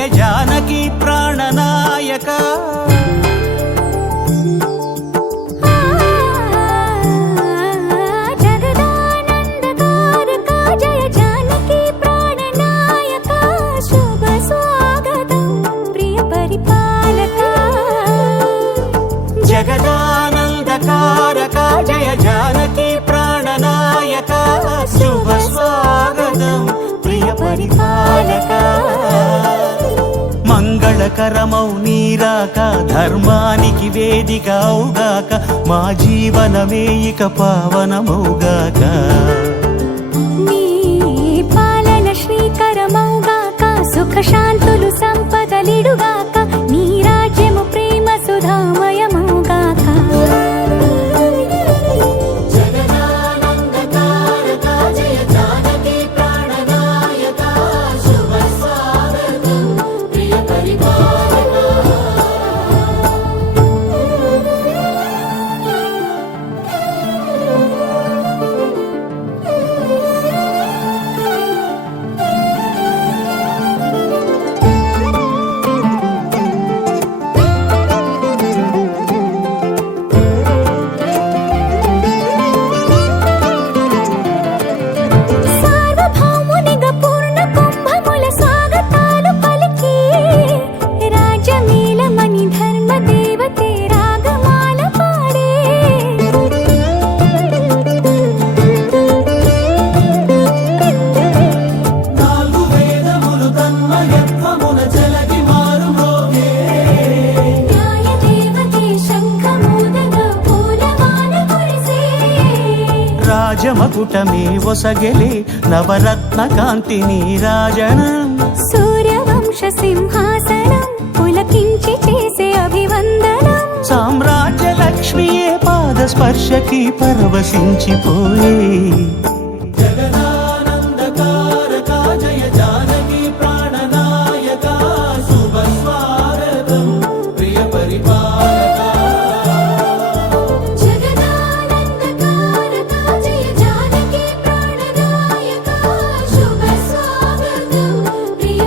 జయ జానకి ప్రాణనాయక జగదానందకారక జయ జానకి ప్రాణనాయక శుభ స్వాగతం ప్రియ పరిపాలక మంగళకరమౌ నీరాక ధర్మానికి వేదిక అవుగాక మా జీవనమే ఇక పావనమౌగాక నీ పాలన శ్రీకరమౌగాక సుఖ శాంతులు సంపదలిడుగాక నీ రాజ్యము ప్రేమ సుధామయమౌగాక జగదానందకారక జయ జానకి ప్రాణనాయక శుభ స్వాగతం ప్రియ పరిపాలక సార్వభౌమునిగా పూర్ణ కుంభముల స్వాగతాలు పలికి రాజమేళమణి ధర్మ దేవతే రాగమాల పాడే నాలుగు వేదములు తన్మయత్వమున జలగి మారుమోగే న్యాయ దేవతే శంఖమూదగా పూలమాల కురిసే రాజమకుటమే ఒసగెలే నవరత్న కాంతి నీరాజనం సూర్యవంశ సింహాసనం పులకించి చేసే అభివందనం సామ్రాజ్య లక్ష్మియే పాద స్పర్శకి పరవశించిపోయే జగదానందకారక జయ జానకి ప్రాణనాయక శుభ స్వాగతం ప్రియ పరిపాలక జగదానందకారక జయ జానకి ప్రాణనాయక శుభ స్వాగతం ప్రియ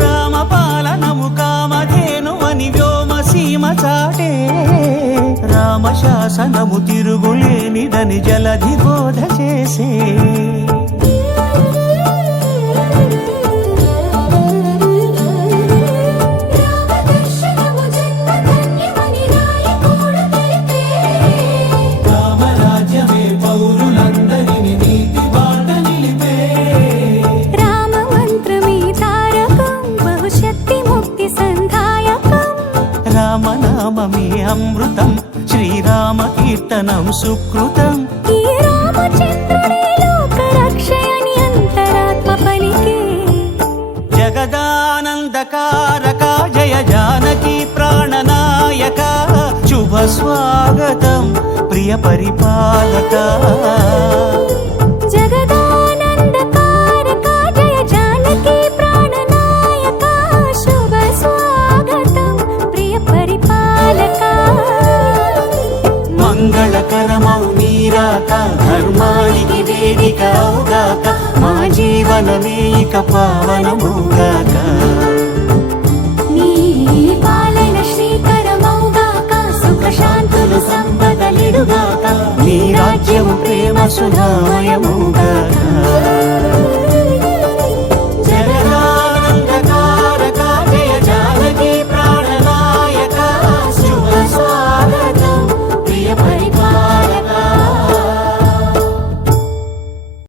రామపాలనము కామధేను అని వ్యోమసీమ చాటే రామశాసనము తిరుగులేనిదని జలధి బోధ చేసే రామదర్శనము జన్మధన్యమని రాయకూడ తెలిపే రామరాజ్యమే పౌరులందరిని నీతి బాట నిలిపే రామ మంత్రమే తారకం బహుశక్తి ముక్తి సంధాయకం రామనామమే అమృతం శ్రీరామ కీర్తనం సుకృతం ఈ రామచంద్రుడే లోక రక్షయని అంతరాత్మ పలికే జగదానందకారక జయ జానకి ప్రాణనాయక శుభ స్వాగతం ప్రియ పరిపాలక జగదానందకారక జయ జానకి ప్రాణనాయక శుభ స్వాగతం ప్రియ పరిపాలక మంగళకరమౌ నీరాక ధర్మానికి వేదిక అవుగాక మా జీవనమే ఇక పావనమౌగాక నీ పాలన శ్రీకరమౌగాక సుఖ శాంతులు సంపదలిడుగాక నీ రాజ్యము ప్రేమ సుధామయమౌగాక